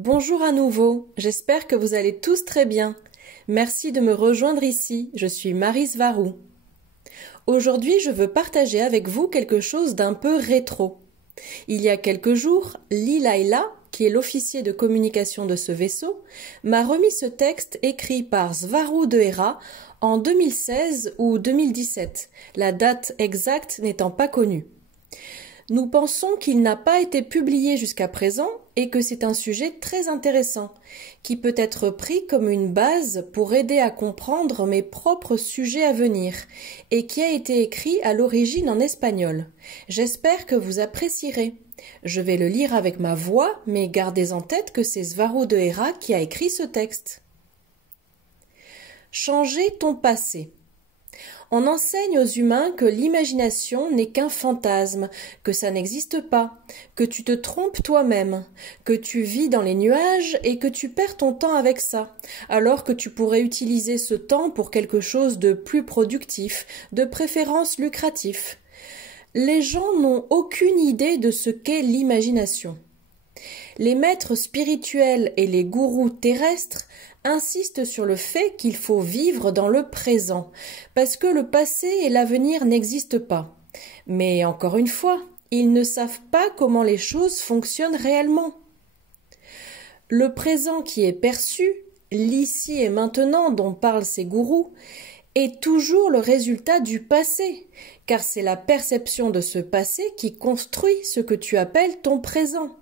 Bonjour à nouveau, j'espère que vous allez tous très bien. Merci de me rejoindre ici, je suis Maryse Varou. Aujourd'hui, je veux partager avec vous quelque chose d'un peu rétro. Il y a quelques jours, Lilaïla, qui est l'officier de communication de ce vaisseau, m'a remis ce texte écrit par Svaru de Hera en 2016 ou 2017, la date exacte n'étant pas connue. Nous pensons qu'il n'a pas été publié jusqu'à présent et que c'est un sujet très intéressant, qui peut être pris comme une base pour aider à comprendre mes propres sujets à venir, et qui a été écrit à l'origine en espagnol. J'espère que vous apprécierez. Je vais le lire avec ma voix, mais gardez en tête que c'est Svaru de Hera qui a écrit ce texte. Changer ton passé. On enseigne aux humains que l'imagination n'est qu'un fantasme, que ça n'existe pas, que tu te trompes toi-même, que tu vis dans les nuages et que tu perds ton temps avec ça, alors que tu pourrais utiliser ce temps pour quelque chose de plus productif, de préférence lucratif. Les gens n'ont aucune idée de ce qu'est l'imagination. Les maîtres spirituels et les gourous terrestres insistent sur le fait qu'il faut vivre dans le présent, parce que le passé et l'avenir n'existent pas. Mais encore une fois, ils ne savent pas comment les choses fonctionnent réellement. Le présent qui est perçu, l'ici et maintenant dont parlent ces gourous, est toujours le résultat du passé, car c'est la perception de ce passé qui construit ce que tu appelles ton présent.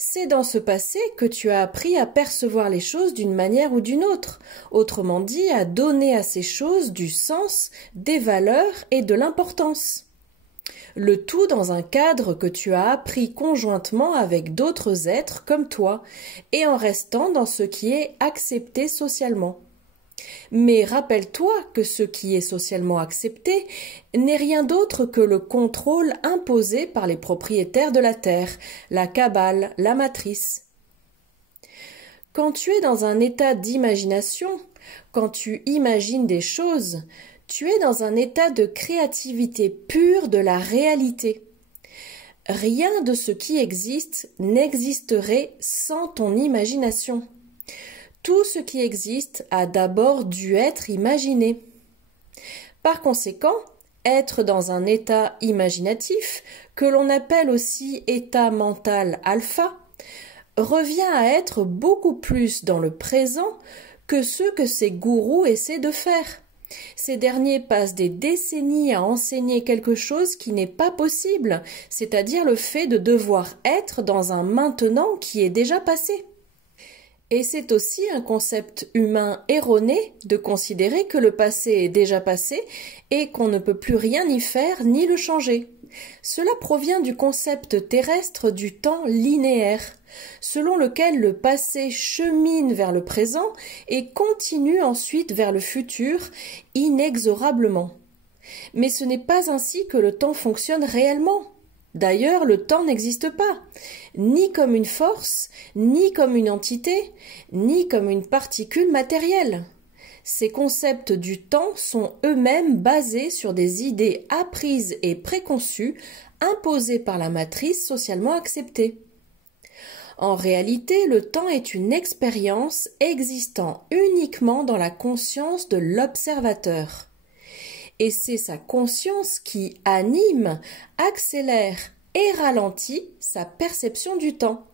C'est dans ce passé que tu as appris à percevoir les choses d'une manière ou d'une autre, autrement dit à donner à ces choses du sens, des valeurs et de l'importance. Le tout dans un cadre que tu as appris conjointement avec d'autres êtres comme toi, et en restant dans ce qui est accepté socialement. Mais rappelle-toi que ce qui est socialement accepté n'est rien d'autre que le contrôle imposé par les propriétaires de la terre, la cabale, la matrice. Quand tu es dans un état d'imagination, quand tu imagines des choses, tu es dans un état de créativité pure de la réalité. Rien de ce qui existe n'existerait sans ton imagination. Tout ce qui existe a d'abord dû être imaginé. Par conséquent, être dans un état imaginatif, que l'on appelle aussi état mental alpha, revient à être beaucoup plus dans le présent que ce que ces gourous essaient de faire. Ces derniers passent des décennies à enseigner quelque chose qui n'est pas possible, c'est-à-dire le fait de devoir être dans un maintenant qui est déjà passé. Et c'est aussi un concept humain erroné de considérer que le passé est déjà passé et qu'on ne peut plus rien y faire ni le changer. Cela provient du concept terrestre du temps linéaire, selon lequel le passé chemine vers le présent et continue ensuite vers le futur inexorablement. Mais ce n'est pas ainsi que le temps fonctionne réellement. D'ailleurs, le temps n'existe pas, ni comme une force, ni comme une entité, ni comme une particule matérielle. Ces concepts du temps sont eux-mêmes basés sur des idées apprises et préconçues, imposées par la matrice socialement acceptée. En réalité, le temps est une expérience existant uniquement dans la conscience de l'observateur. Et c'est sa conscience qui anime, accélère et ralentit sa perception du temps.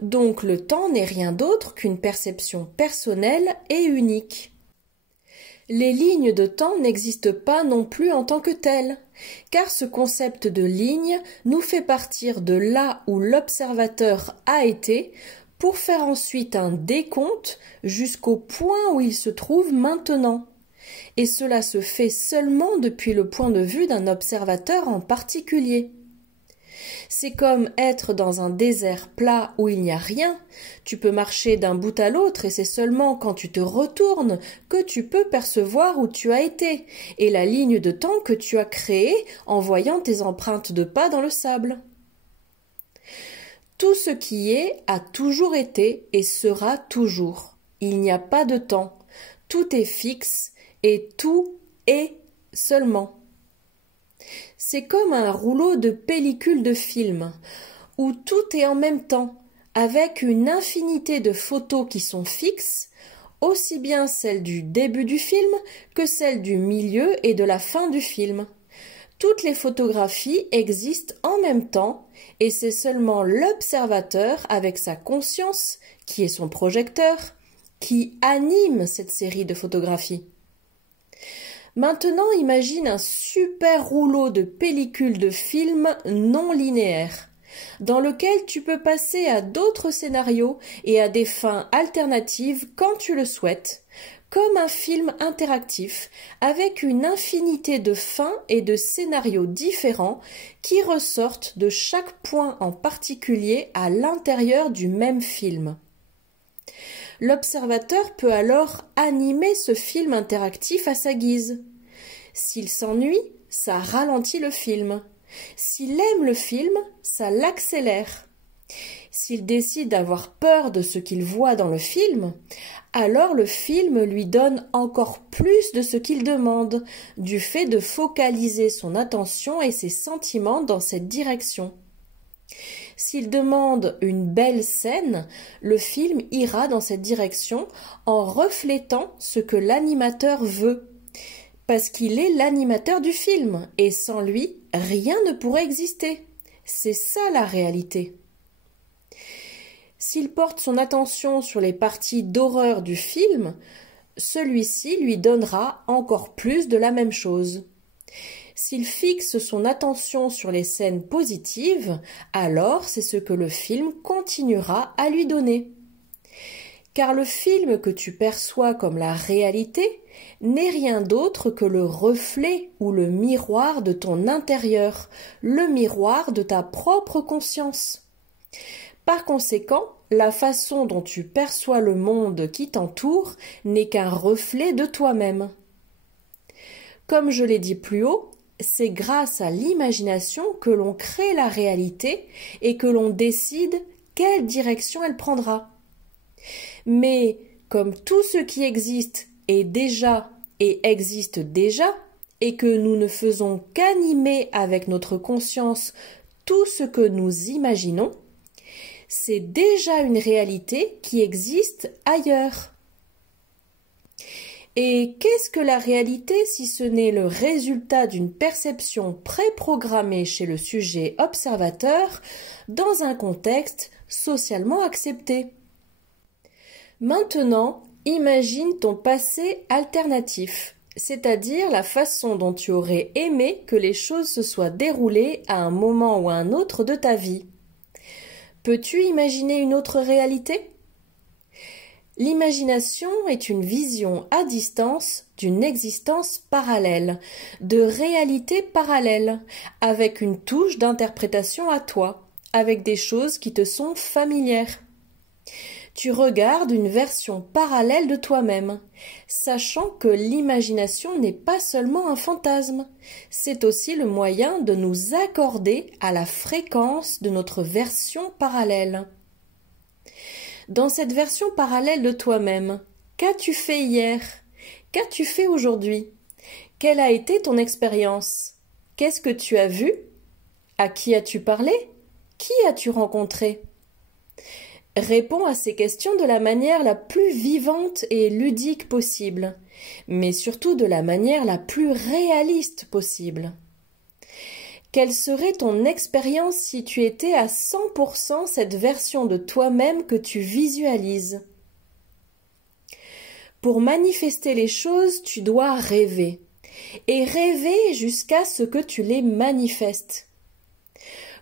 Donc le temps n'est rien d'autre qu'une perception personnelle et unique. Les lignes de temps n'existent pas non plus en tant que telles, car ce concept de ligne nous fait partir de là où l'observateur a été pour faire ensuite un décompte jusqu'au point où il se trouve maintenant. Et cela se fait seulement depuis le point de vue d'un observateur en particulier. C'est comme être dans un désert plat où il n'y a rien. Tu peux marcher d'un bout à l'autre et c'est seulement quand tu te retournes que tu peux percevoir où tu as été et la ligne de temps que tu as créée en voyant tes empreintes de pas dans le sable. Tout ce qui est a toujours été et sera toujours. Il n'y a pas de temps. Tout est fixe et tout est seulement. C'est comme un rouleau de pellicule de film, où tout est en même temps, avec une infinité de photos qui sont fixes, aussi bien celles du début du film que celles du milieu et de la fin du film. Toutes les photographies existent en même temps et c'est seulement l'observateur avec sa conscience, qui est son projecteur, qui anime cette série de photographies. Maintenant, imagine un super rouleau de pellicule de film non linéaire, dans lequel tu peux passer à d'autres scénarios et à des fins alternatives quand tu le souhaites, comme un film interactif avec une infinité de fins et de scénarios différents qui ressortent de chaque point en particulier à l'intérieur du même film. L'observateur peut alors animer ce film interactif à sa guise. S'il s'ennuie, ça ralentit le film. S'il aime le film, ça l'accélère. S'il décide d'avoir peur de ce qu'il voit dans le film, alors le film lui donne encore plus de ce qu'il demande, du fait de focaliser son attention et ses sentiments dans cette direction. S'il demande une belle scène, le film ira dans cette direction en reflétant ce que l'animateur veut. Parce qu'il est l'animateur du film, et sans lui, rien ne pourrait exister. C'est ça la réalité. S'il porte son attention sur les parties d'horreur du film, celui-ci lui donnera encore plus de la même chose. S'il fixe son attention sur les scènes positives, alors c'est ce que le film continuera à lui donner. Car le film que tu perçois comme la réalité n'est rien d'autre que le reflet ou le miroir de ton intérieur, le miroir de ta propre conscience. Par conséquent, la façon dont tu perçois le monde qui t'entoure n'est qu'un reflet de toi-même. Comme je l'ai dit plus haut, c'est grâce à l'imagination que l'on crée la réalité et que l'on décide quelle direction elle prendra. Mais comme tout ce qui existe est déjà et existe déjà, et que nous ne faisons qu'animer avec notre conscience tout ce que nous imaginons, c'est déjà une réalité qui existe ailleurs. Et qu'est-ce que la réalité si ce n'est le résultat d'une perception préprogrammée chez le sujet observateur dans un contexte socialement accepté? Maintenant, imagine ton passé alternatif, c'est-à-dire la façon dont tu aurais aimé que les choses se soient déroulées à un moment ou à un autre de ta vie. Peux-tu imaginer une autre réalité? L'imagination est une vision à distance d'une existence parallèle, de réalité parallèle, avec une touche d'interprétation à toi, avec des choses qui te sont familières. Tu regardes une version parallèle de toi-même, sachant que l'imagination n'est pas seulement un fantasme, c'est aussi le moyen de nous accorder à la fréquence de notre version parallèle. Dans cette version parallèle de toi-même, qu'as-tu fait hier? Qu'as-tu fait aujourd'hui? Quelle a été ton expérience? Qu'est-ce que tu as vu? À qui as-tu parlé? Qui as-tu rencontré? Réponds à ces questions de la manière la plus vivante et ludique possible, mais surtout de la manière la plus réaliste possible. Quelle serait ton expérience si tu étais à 100% cette version de toi-même que tu visualises? Pour manifester les choses, tu dois rêver, et rêver jusqu'à ce que tu les manifestes.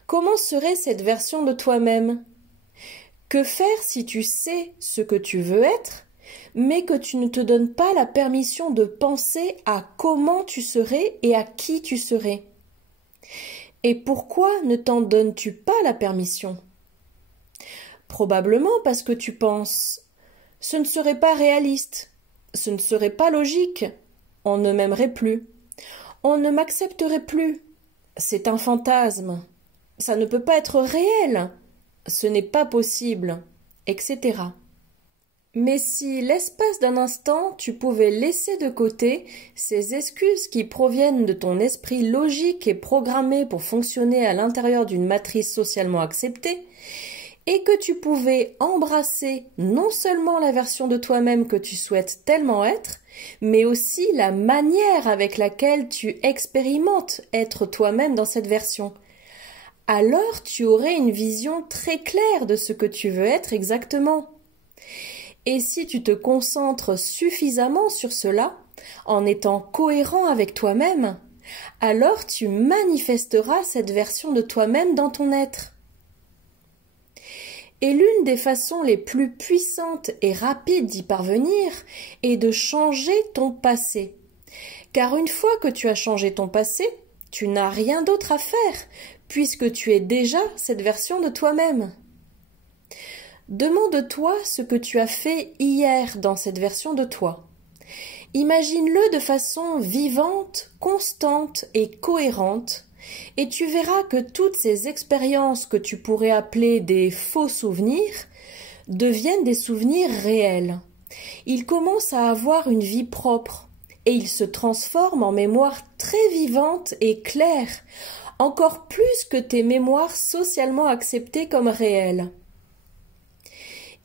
Comment serait cette version de toi-même? Que faire si tu sais ce que tu veux être, mais que tu ne te donnes pas la permission de penser à comment tu serais et à qui tu serais? Et pourquoi ne t'en donnes-tu pas la permission? Probablement parce que tu penses « ce ne serait pas réaliste, ce ne serait pas logique, on ne m'aimerait plus, on ne m'accepterait plus, c'est un fantasme, ça ne peut pas être réel. Ce n'est pas possible, etc. » Mais si l'espace d'un instant tu pouvais laisser de côté ces excuses qui proviennent de ton esprit logique et programmé pour fonctionner à l'intérieur d'une matrice socialement acceptée, et que tu pouvais embrasser non seulement la version de toi-même que tu souhaites tellement être, mais aussi la manière avec laquelle tu expérimentes être toi-même dans cette version. Alors tu aurais une vision très claire de ce que tu veux être exactement. Et si tu te concentres suffisamment sur cela, en étant cohérent avec toi-même, alors tu manifesteras cette version de toi-même dans ton être. Et l'une des façons les plus puissantes et rapides d'y parvenir est de changer ton passé. Car une fois que tu as changé ton passé, tu n'as rien d'autre à faire, puisque tu es déjà cette version de toi-même. Demande-toi ce que tu as fait hier dans cette version de toi. Imagine-le de façon vivante, constante et cohérente, et tu verras que toutes ces expériences que tu pourrais appeler des faux souvenirs deviennent des souvenirs réels. Ils commencent à avoir une vie propre, et ils se transforment en mémoires très vivantes et claires, encore plus que tes mémoires socialement acceptées comme réelles.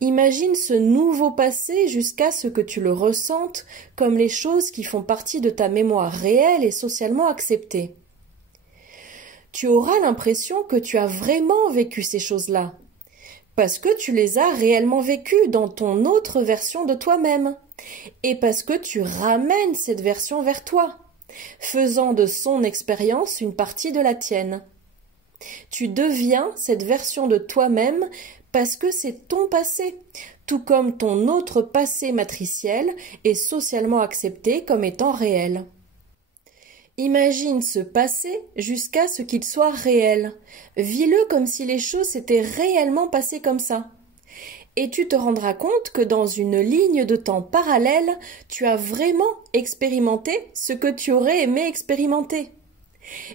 Imagine ce nouveau passé jusqu'à ce que tu le ressentes comme les choses qui font partie de ta mémoire réelle et socialement acceptée. Tu auras l'impression que tu as vraiment vécu ces choses-là, parce que tu les as réellement vécues dans ton autre version de toi-même, et parce que tu ramènes cette version vers toi, faisant de son expérience une partie de la tienne. Tu deviens cette version de toi-même parce que c'est ton passé, tout comme ton autre passé matriciel est socialement accepté comme étant réel. Imagine ce passé jusqu'à ce qu'il soit réel. Vis-le comme si les choses s'étaient réellement passées comme ça. Et tu te rendras compte que dans une ligne de temps parallèle, tu as vraiment expérimenté ce que tu aurais aimé expérimenter.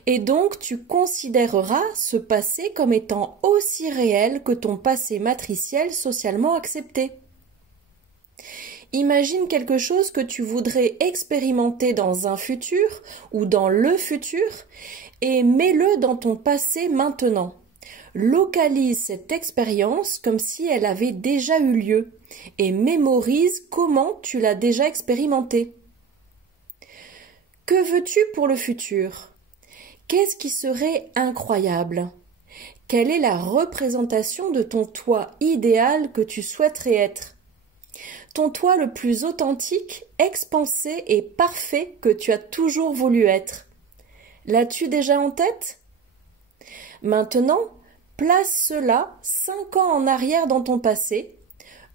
Et donc tu considéreras ce passé comme étant aussi réel que ton passé matriciel socialement accepté. Imagine quelque chose que tu voudrais expérimenter dans un futur ou dans le futur et mets-le dans ton passé maintenant. Localise cette expérience comme si elle avait déjà eu lieu et mémorise comment tu l'as déjà expérimentée. Que veux-tu pour le futur ? Qu'est-ce qui serait incroyable ? Quelle est la représentation de ton toi idéal que tu souhaiterais être ? Ton toi le plus authentique, expansé et parfait que tu as toujours voulu être. L'as-tu déjà en tête ? Maintenant, place cela 5 ans en arrière dans ton passé,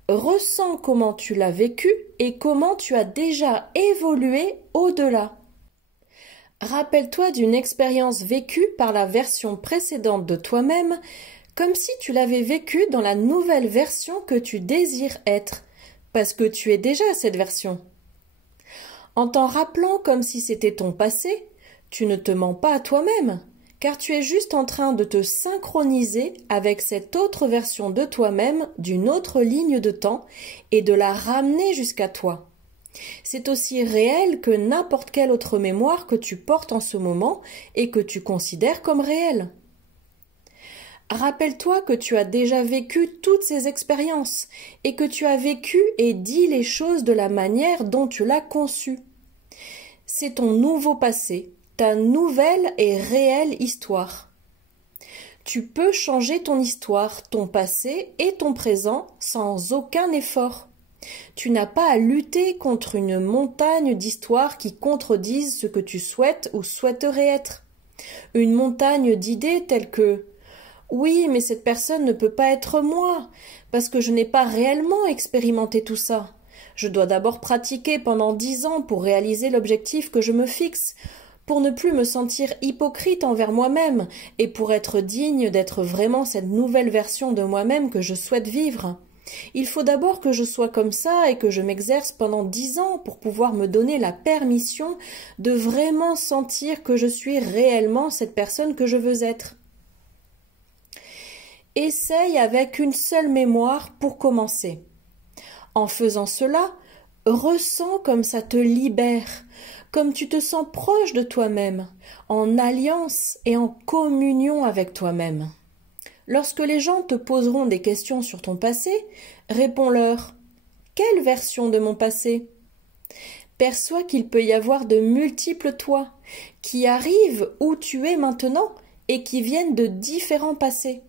ressens comment tu l'as vécu et comment tu as déjà évolué au-delà. Rappelle-toi d'une expérience vécue par la version précédente de toi-même, comme si tu l'avais vécue dans la nouvelle version que tu désires être, parce que tu es déjà cette version. En t'en rappelant comme si c'était ton passé, tu ne te mens pas à toi-même, car tu es juste en train de te synchroniser avec cette autre version de toi-même d'une autre ligne de temps et de la ramener jusqu'à toi. C'est aussi réel que n'importe quelle autre mémoire que tu portes en ce moment et que tu considères comme réelle. Rappelle-toi que tu as déjà vécu toutes ces expériences et que tu as vécu et dit les choses de la manière dont tu l'as conçu. C'est ton nouveau passé, ta nouvelle et réelle histoire. Tu peux changer ton histoire, ton passé et ton présent sans aucun effort. Tu n'as pas à lutter contre une montagne d'histoires qui contredisent ce que tu souhaites ou souhaiterais être. Une montagne d'idées telles que « Oui, mais cette personne ne peut pas être moi, parce que je n'ai pas réellement expérimenté tout ça. Je dois d'abord pratiquer pendant 10 ans pour réaliser l'objectif que je me fixe, pour ne plus me sentir hypocrite envers moi-même et pour être digne d'être vraiment cette nouvelle version de moi-même que je souhaite vivre. Il faut d'abord que je sois comme ça et que je m'exerce pendant 10 ans pour pouvoir me donner la permission de vraiment sentir que je suis réellement cette personne que je veux être. » Essaye avec une seule mémoire pour commencer. En faisant cela, ressens comme ça te libère, comme tu te sens proche de toi-même, en alliance et en communion avec toi-même. Lorsque les gens te poseront des questions sur ton passé, réponds-leur: quelle version de mon passé? Perçois qu'il peut y avoir de multiples toi, qui arrivent où tu es maintenant et qui viennent de différents passés.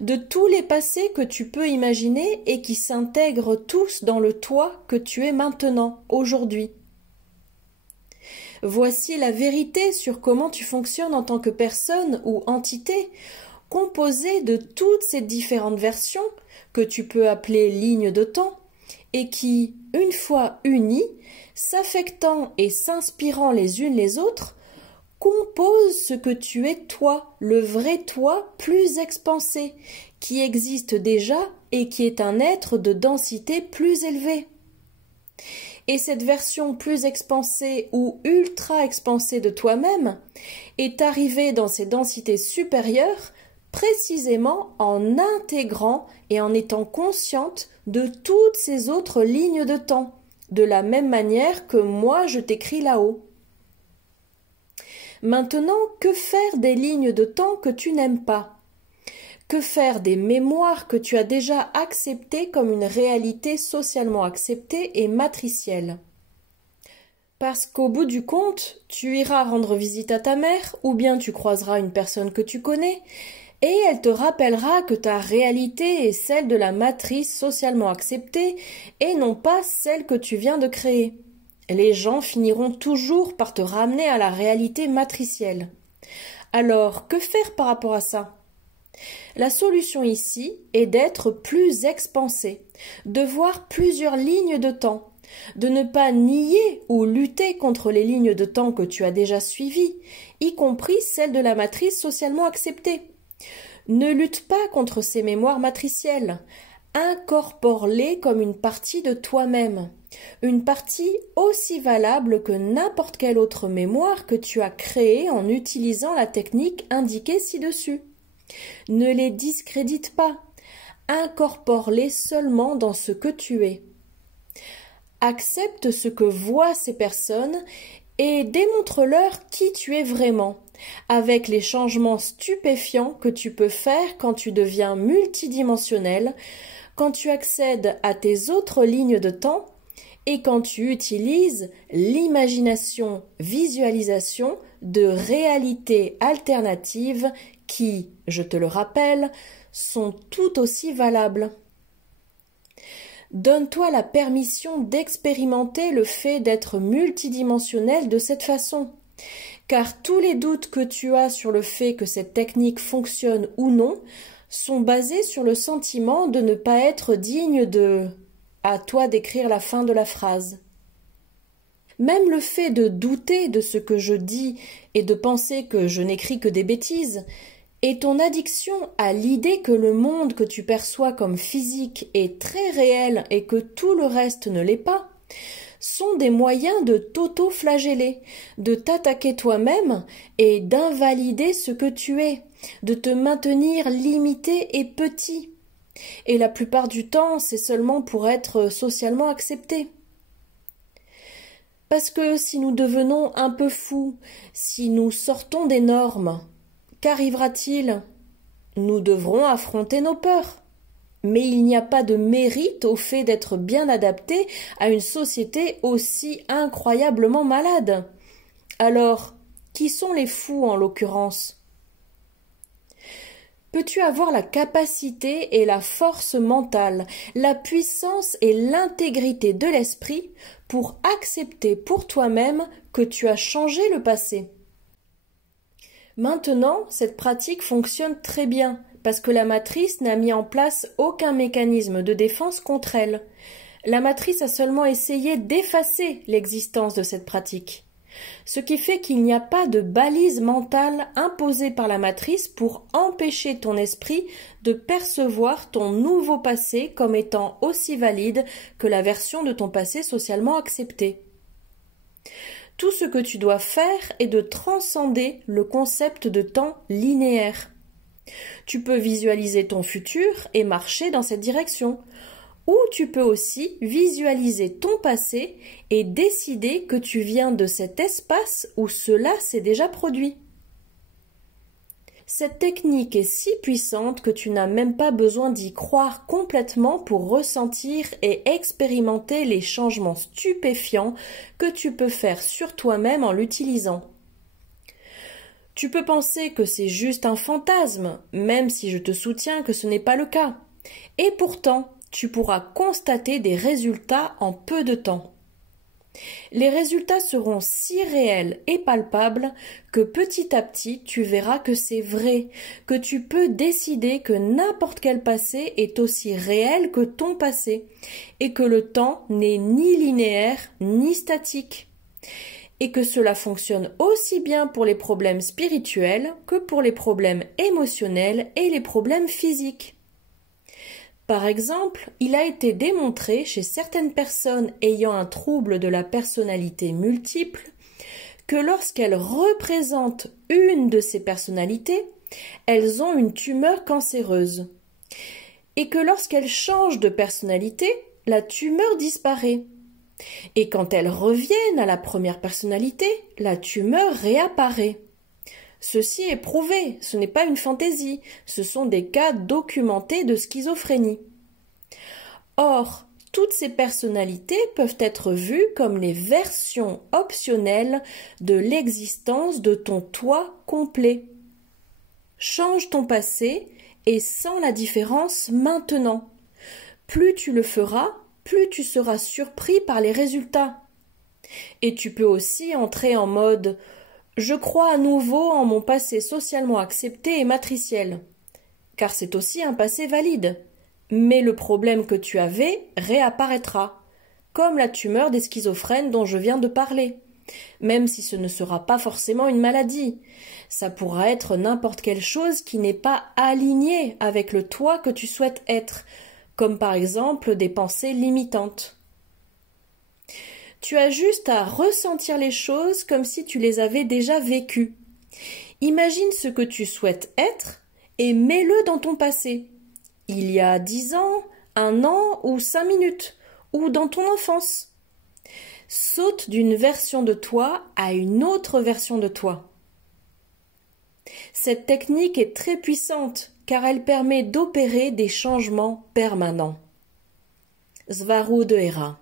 De tous les passés que tu peux imaginer et qui s'intègrent tous dans le toi que tu es maintenant, aujourd'hui. Voici la vérité sur comment tu fonctionnes en tant que personne ou entité, composée de toutes ces différentes versions que tu peux appeler lignes de temps, et qui, une fois unies, s'affectant et s'inspirant les unes les autres, composent ce que tu es toi, le vrai toi plus expansé, qui existe déjà et qui est un être de densité plus élevée. Et cette version plus expansée ou ultra expansée de toi-même est arrivée dans ces densités supérieures précisément en intégrant et en étant consciente de toutes ces autres lignes de temps, de la même manière que moi je t'écris là-haut. Maintenant, que faire des lignes de temps que tu n'aimes pas? Que faire des mémoires que tu as déjà acceptées comme une réalité socialement acceptée et matricielle? Parce qu'au bout du compte, tu iras rendre visite à ta mère, ou bien tu croiseras une personne que tu connais, et elle te rappellera que ta réalité est celle de la matrice socialement acceptée et non pas celle que tu viens de créer. Les gens finiront toujours par te ramener à la réalité matricielle. Alors, que faire par rapport à ça? La solution ici est d'être plus expansé, de voir plusieurs lignes de temps, de ne pas nier ou lutter contre les lignes de temps que tu as déjà suivies, y compris celles de la matrice socialement acceptée. Ne lutte pas contre ces mémoires matricielles. Incorpore-les comme une partie de toi-même, une partie aussi valable que n'importe quelle autre mémoire que tu as créée en utilisant la technique indiquée ci-dessus. Ne les discrédite pas, incorpore-les seulement dans ce que tu es. Accepte ce que voient ces personnes et démontre-leur qui tu es vraiment, avec les changements stupéfiants que tu peux faire quand tu deviens multidimensionnel, quand tu accèdes à tes autres lignes de temps et quand tu utilises l'imagination-visualisation de réalités alternatives qui, je te le rappelle, sont tout aussi valables. Donne-toi la permission d'expérimenter le fait d'être multidimensionnel de cette façon, car tous les doutes que tu as sur le fait que cette technique fonctionne ou non sont basés sur le sentiment de ne pas être digne de... À toi d'écrire la fin de la phrase. Même le fait de douter de ce que je dis et de penser que je n'écris que des bêtises et ton addiction à l'idée que le monde que tu perçois comme physique est très réel et que tout le reste ne l'est pas, sont des moyens de t'auto-flageller, de t'attaquer toi-même et d'invalider ce que tu es, de te maintenir limité et petit. Et la plupart du temps, c'est seulement pour être socialement accepté. Parce que si nous devenons un peu fous, si nous sortons des normes, qu'arrivera-t-il? Nous devrons affronter nos peurs. Mais il n'y a pas de mérite au fait d'être bien adapté à une société aussi incroyablement malade. Alors, qui sont les fous en l'occurrence? Peux-tu avoir la capacité et la force mentale, la puissance et l'intégrité de l'esprit pour accepter pour toi-même que tu as changé le passé? Maintenant, cette pratique fonctionne très bien, parce que la matrice n'a mis en place aucun mécanisme de défense contre elle. La matrice a seulement essayé d'effacer l'existence de cette pratique. Ce qui fait qu'il n'y a pas de balise mentale imposée par la matrice pour empêcher ton esprit de percevoir ton nouveau passé comme étant aussi valide que la version de ton passé socialement acceptée. Tout ce que tu dois faire est de transcender le concept de temps linéaire. Tu peux visualiser ton futur et marcher dans cette direction. Ou tu peux aussi visualiser ton passé et décider que tu viens de cet espace où cela s'est déjà produit. Cette technique est si puissante que tu n'as même pas besoin d'y croire complètement pour ressentir et expérimenter les changements stupéfiants que tu peux faire sur toi-même en l'utilisant. Tu peux penser que c'est juste un fantasme, même si je te soutiens que ce n'est pas le cas. Et pourtant, tu pourras constater des résultats en peu de temps. Les résultats seront si réels et palpables que petit à petit tu verras que c'est vrai, que tu peux décider que n'importe quel passé est aussi réel que ton passé, et que le temps n'est ni linéaire ni statique, et que cela fonctionne aussi bien pour les problèmes spirituels que pour les problèmes émotionnels et les problèmes physiques. Par exemple, il a été démontré chez certaines personnes ayant un trouble de la personnalité multiple que lorsqu'elles représentent une de ces personnalités, elles ont une tumeur cancéreuse. Et que lorsqu'elles changent de personnalité, la tumeur disparaît. Et quand elles reviennent à la première personnalité, la tumeur réapparaît. Ceci est prouvé, ce n'est pas une fantaisie, ce sont des cas documentés de schizophrénie. Or, toutes ces personnalités peuvent être vues comme les versions optionnelles de l'existence de ton toi complet. Change ton passé et sens la différence maintenant. Plus tu le feras, plus tu seras surpris par les résultats. Et tu peux aussi entrer en mode « Je crois à nouveau en mon passé socialement accepté et matriciel », car c'est aussi un passé valide. Mais le problème que tu avais réapparaîtra, comme la tumeur des schizophrènes dont je viens de parler. Même si ce ne sera pas forcément une maladie, ça pourra être n'importe quelle chose qui n'est pas alignée avec le toi que tu souhaites être, comme par exemple des pensées limitantes. Tu as juste à ressentir les choses comme si tu les avais déjà vécues. Imagine ce que tu souhaites être et mets-le dans ton passé. Il y a 10 ans, 1 an ou 5 minutes, ou dans ton enfance. Saute d'une version de toi à une autre version de toi. Cette technique est très puissante car elle permet d'opérer des changements permanents. Svaru de Hera.